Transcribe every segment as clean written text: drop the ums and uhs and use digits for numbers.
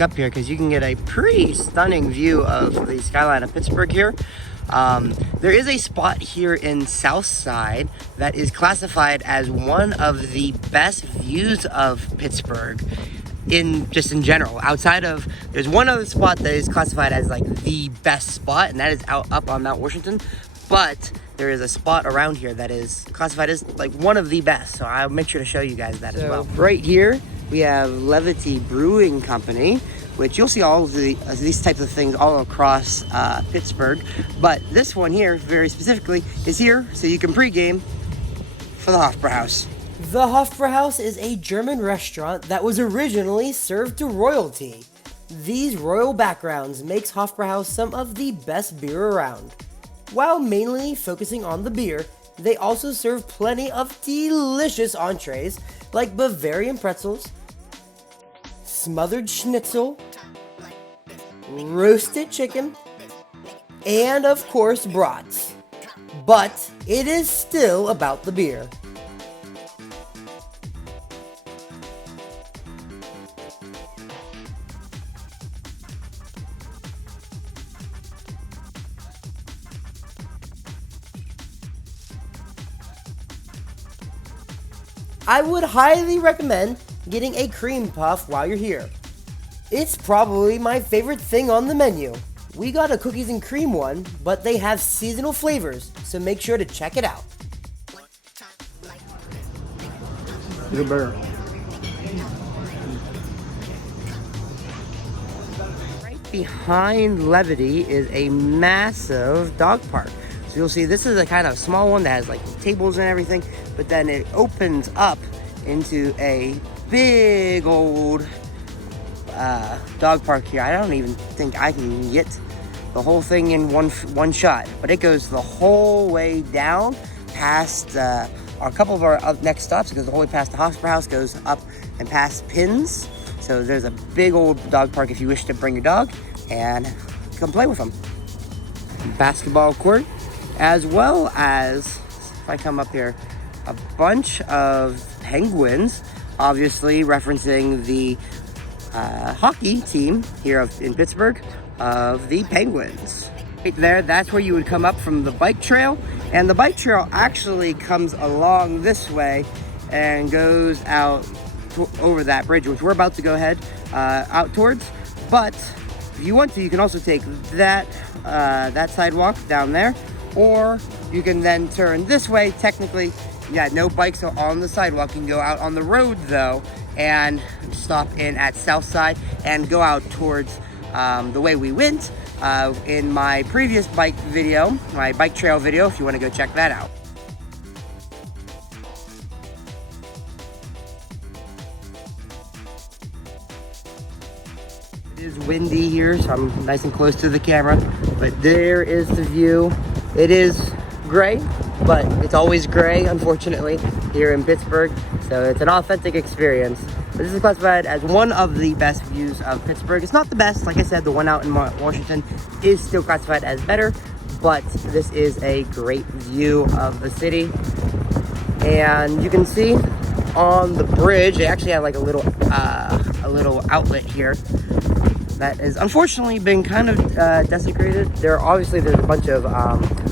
up here because you can get a pretty stunning view of the skyline of Pittsburgh here. There is a spot here in Southside that is classified as one of the best views of Pittsburgh in general. Outside of, there's one other spot that is classified as like the best spot, and that is out up on Mount Washington. But there is a spot around here that is classified as like one of the best, so I'll make sure to show you guys that as well. Right here we have Levity Brewing Company, which you'll see all of these types of things all across Pittsburgh. But this one here, very specifically, is here so you can pregame for the Hofbrauhaus. The Hofbrauhaus is a German restaurant that was originally served to royalty. These royal backgrounds makes Hofbrauhaus some of the best beer around. While mainly focusing on the beer, they also serve plenty of delicious entrees like Bavarian pretzels, smothered schnitzel, roasted chicken, and of course brats. But it is still about the beer. I would highly recommend getting a cream puff while you're here. It's probably my favorite thing on the menu. We got a cookies and cream one, but they have seasonal flavors, so make sure to check it out. Good burger. Right behind Levity is a massive dog park. So you'll see this is a kind of small one that has like tables and everything, but then it opens up into a big old dog park here. I don't even think I can get the whole thing in one shot, but it goes the whole way down past a couple of our next stops. It goes the whole way past the Hofbrauhaus, goes up and past Pins. So there's a big old dog park if you wish to bring your dog and come play with them. Basketball court, as well as, if I come up here, a bunch of penguins, obviously referencing the hockey team here in Pittsburgh of the Penguins. Right there, that's where you would come up from the bike trail, and the bike trail actually comes along this way and goes out over that bridge, which we're about to go ahead out towards. But if you want to, you can also take that sidewalk down there, or you can then turn this way. Technically, yeah, no bikes are on the sidewalk. You can go out on the road though and stop in at Southside and go out towards the way we went in my previous bike video, my bike trail video, if you want to go check that out. It is windy here, so I'm nice and close to the camera, but there is the view. It is gray, but it's always gray, unfortunately, here in Pittsburgh, so it's an authentic experience. But this is classified as one of the best views of Pittsburgh. It's not the best, like I said, the one out in Washington is still classified as better, but this is a great view of the city. And you can see on the bridge, they actually have like a little outlet here that has unfortunately been kind of desecrated. There's a bunch of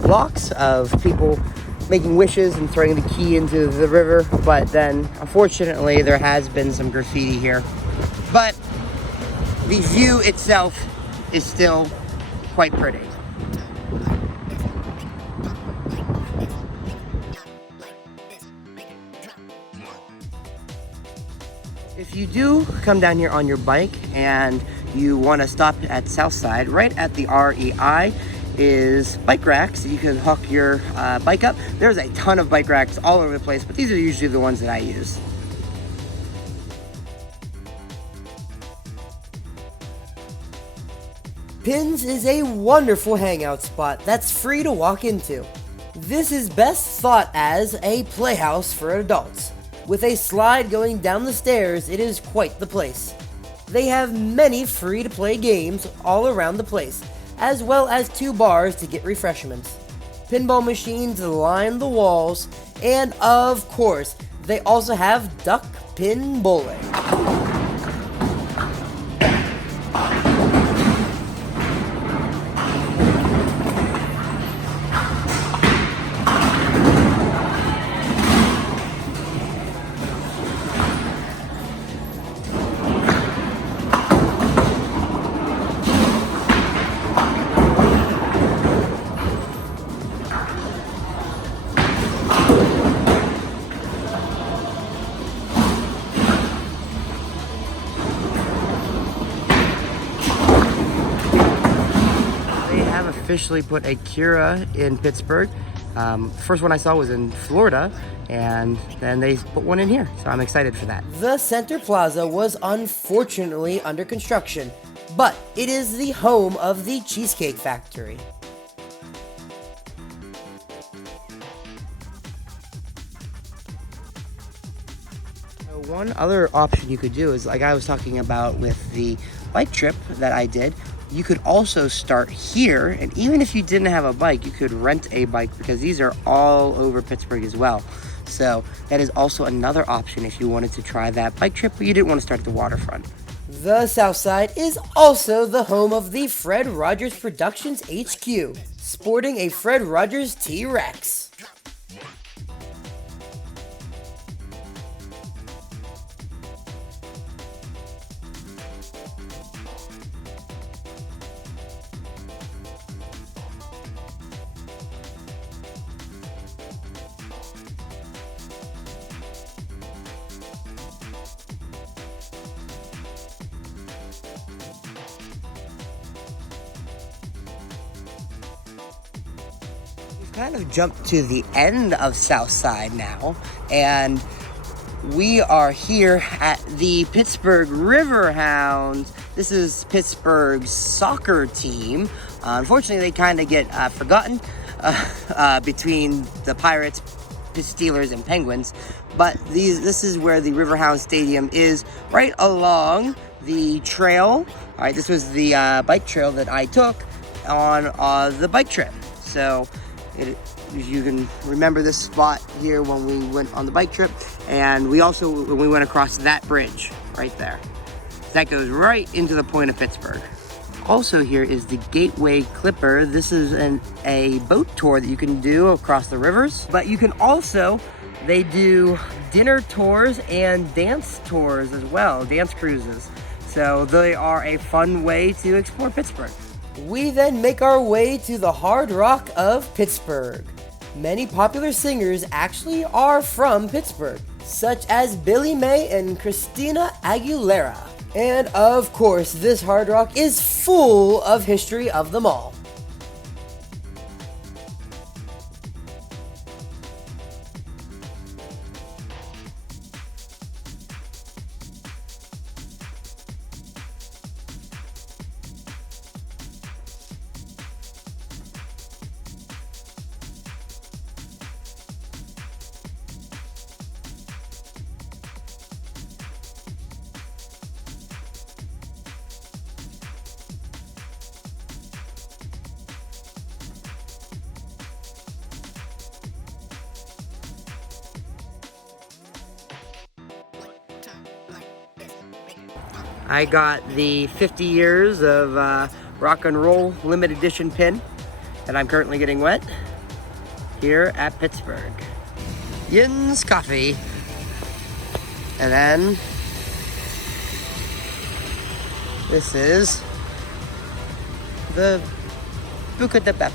blocks of people making wishes and throwing the key into the river, but then unfortunately there has been some graffiti here. But the view itself is still quite pretty. If you do come down here on your bike and you want to stop at Southside, right at the REI is bike racks. You can hook your bike up. There's a ton of bike racks all over the place, but these are usually the ones that I use. Pins is a wonderful hangout spot that's free to walk into. This is best thought as a playhouse for adults. With a slide going down the stairs, it is quite the place. They have many free-to-play games all around the place, as well as 2 bars to get refreshments. Pinball machines line the walls, and of course, they also have duck pin bowling. officially put a Cura in Pittsburgh. First one I saw was in Florida, and then they put one in here, so I'm excited for that. The Center Plaza was unfortunately under construction, but it is the home of the Cheesecake Factory. One other option you could do is, like I was talking about with the bike trip that I did, you could also start here, and even if you didn't have a bike, you could rent a bike, because these are all over Pittsburgh as well. So that is also another option if you wanted to try that bike trip, but you didn't want to start at the waterfront. The South Side is also the home of the Fred Rogers Productions HQ, sporting a Fred Rogers T-Rex. Kind of jumped to the end of Southside now, and we are here at the Pittsburgh Riverhounds. This is Pittsburgh's soccer team. Unfortunately, they kind of get forgotten between the Pirates, Steelers, and Penguins, but this is where the Riverhound Stadium is, right along the trail. All right, this was the bike trail that I took on the bike trip. So you can remember this spot here when we went on the bike trip, and we also, when we went across that bridge right there. That goes right into the point of Pittsburgh. Also here is the Gateway Clipper. This is a boat tour that you can do across the rivers, but you can also, they do dinner tours and dance tours as well, dance cruises. So they are a fun way to explore Pittsburgh. We then make our way to the Hard Rock of Pittsburgh. Many popular singers actually are from Pittsburgh, such as Billy May and Christina Aguilera. And of course, this Hard Rock is full of history of them all. I got the 50 years of rock and roll limited edition pin that I'm currently getting wet here at Pittsburgh. Yin's Coffee. And then this is the Buca de Beppa.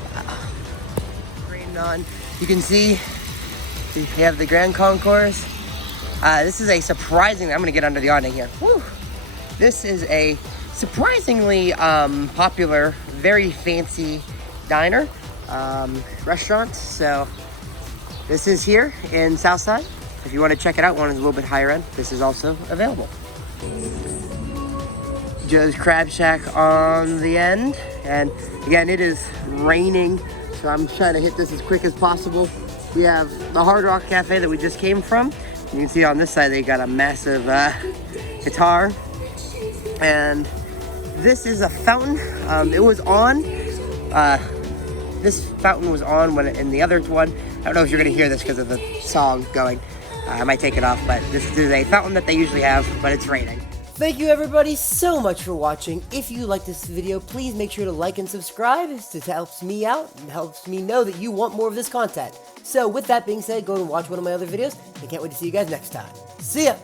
You can see we have the Grand Concourse. This is a surprising, I'm gonna get under the awning here. Woo. This is a surprisingly popular, very fancy diner, restaurant. So this is here in Southside. If you want to check it out, one is a little bit higher end. This is also available. Joe's Crab Shack on the end. And again, it is raining, so I'm trying to hit this as quick as possible. We have the Hard Rock Cafe that we just came from. You can see on this side, they got a massive guitar. And this is a fountain. It was on. This fountain was on when in the other one. I don't know if you're gonna hear this because of the song going. I might take it off, but this is a fountain that they usually have, but it's raining. Thank you everybody so much for watching. If you like this video, please make sure to like and subscribe. It helps me out and helps me know that you want more of this content. So with that being said, go and watch one of my other videos. I can't wait to see you guys next time. See ya!